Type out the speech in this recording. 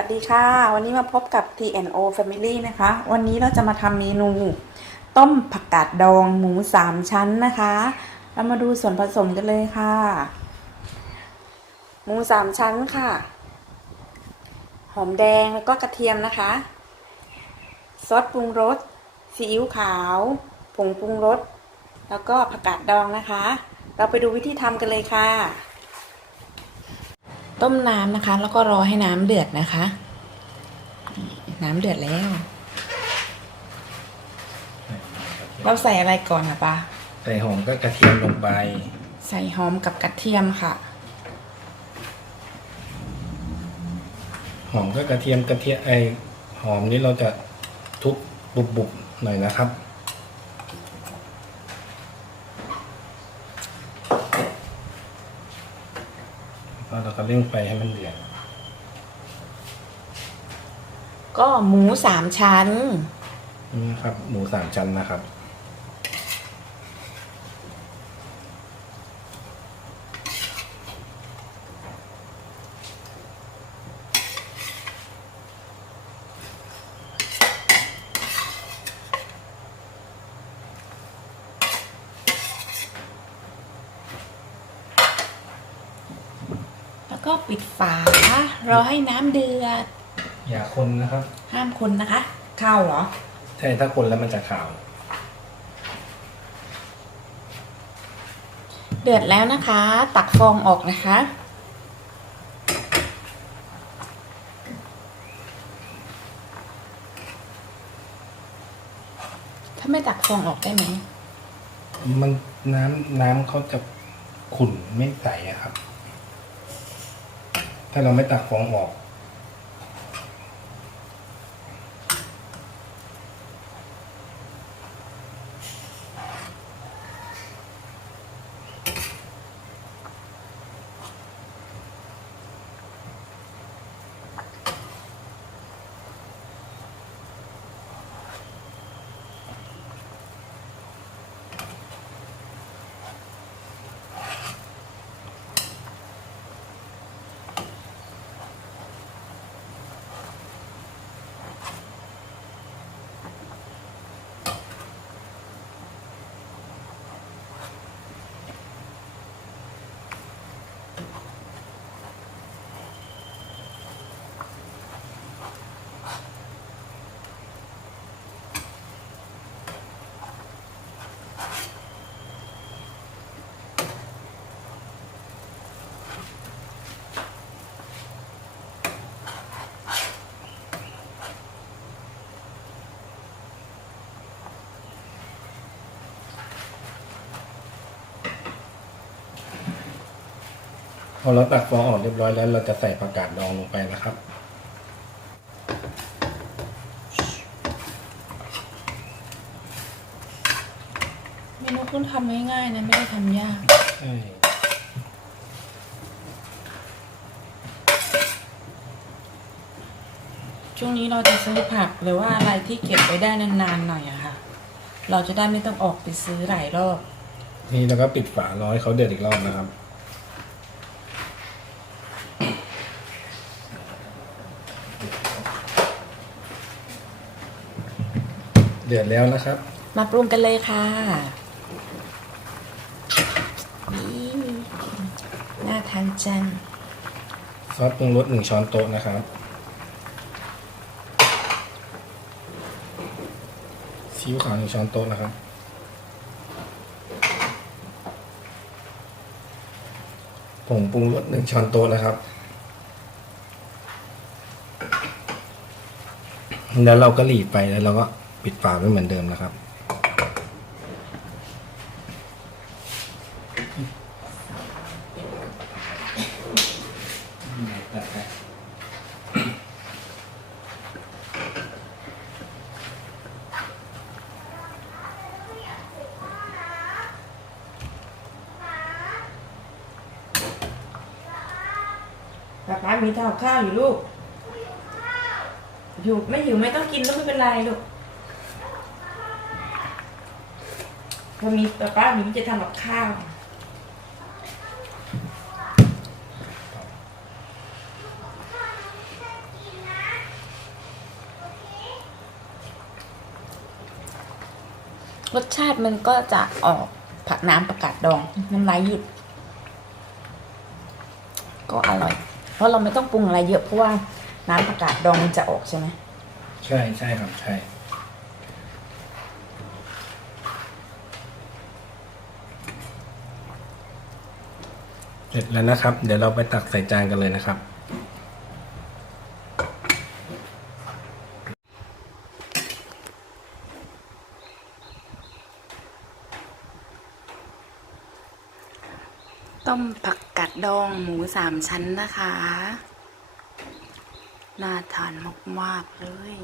วัสดีค่ะ วันนี้มาพบกับ T&O Family นะคะ วันนี้เราจะมาทำเมนู ต้มผักกาดดองหมูสามชั้นนะคะ เรามาดูส่วนผสมกันเลยค่ะ หมูสามชั้นค่ะ หอมแดงแล้วก็กระเทียมนะคะ ซอสปรุงรสซีอิ๊วขาว ผงปรุงรสแล้วก็ผักกาดดองนะคะ เราไปดูวิธีทำกันเลยค่ะ ต้มน้ำนะคะ แล้วก็รอให้น้ำเดือดนะคะ น้ำเดือดแล้ว เราใส่อะไรก่อนอะปะใส่หอมก็กระเทียมลงไป ใส่หอมกับกระเทียมค่ะ หอมก็กระเทียมกระเทียมไอหอมนี้เราจะทุบบุบๆหน่อยนะครับ แล้วเราก็เร่งไฟให้มันเดือดก็หมูสามชั้น นี่นะครับ หมูสามชั้นนะครับ ก็ปิดฝารอให้น้ำเดือด อย่าคนนะครับ ห้ามคนนะคะ ข้าวเหรอ ใช่ถ้าคนแล้วมันจะขาว เดือดแล้วนะคะ ตักฟองออกนะคะ ถ้าไม่ตักฟองออกได้ไหม มันน้ำน้ำเขาจะขุ่นไม่ใสอะครับ ถ้าเราไม่ตักฟองออก อเราตักฟองออกเรียบร้อยแล้ว เราจะใส่ผักกาดดองลงไปนะครับ เมนูคุณทำง่ายๆนะไม่ได้ทำยาก ใช่ช่วงนี้เราจะซื้อผักหรือว่าอะไรที่เก็บไว้ได้นานๆหน่อยอะค่ะ เราจะได้ไม่ต้องออกไปซื้อหลายรอบ นี่เราก็ปิดฝารอให้เขาเดือดอีกรอบนะครับ เดือดแล้วนะครับ มาปรุงกันเลยค่ะนี่น่าทานจังซอสปรุงรสหนึ่งช้อนโต๊ะนะครับ ซีอิ๊วขาวหนึ่งช้อนโต๊ะนะครับ ผงปรุงรสหนึ่งช้อนโต๊ะนะครับ แล้วเราก็หลีไปแล้วเราก็ ปิดฝาไว้เหมือนเดิมนะครับ ป๊าป๊ามีทำข้าวอยู่ลูก อยู่ไม่อยู่ไม่ต้องกินก็ไม่เป็นไรลูก พอมีป้าป้าหนูจะทำแบบข้าวรสชาติมันก็จะออกผักน้ำประกาศดอง น้ำลายหยุด ก็อร่อย เพราะเราไม่ต้องปรุงอะไรเยอะเพราะว่าน้ำประกาศดองมันจะออกใช่ไหมใช่ใช่ครับใช่ เสร็จแล้วนะครับ เดี๋ยวเราไปตักใส่จานกันเลยนะครับ ต้มผักกาดดองหมูสามชั้นนะคะ น่าทานมาก ๆ เลย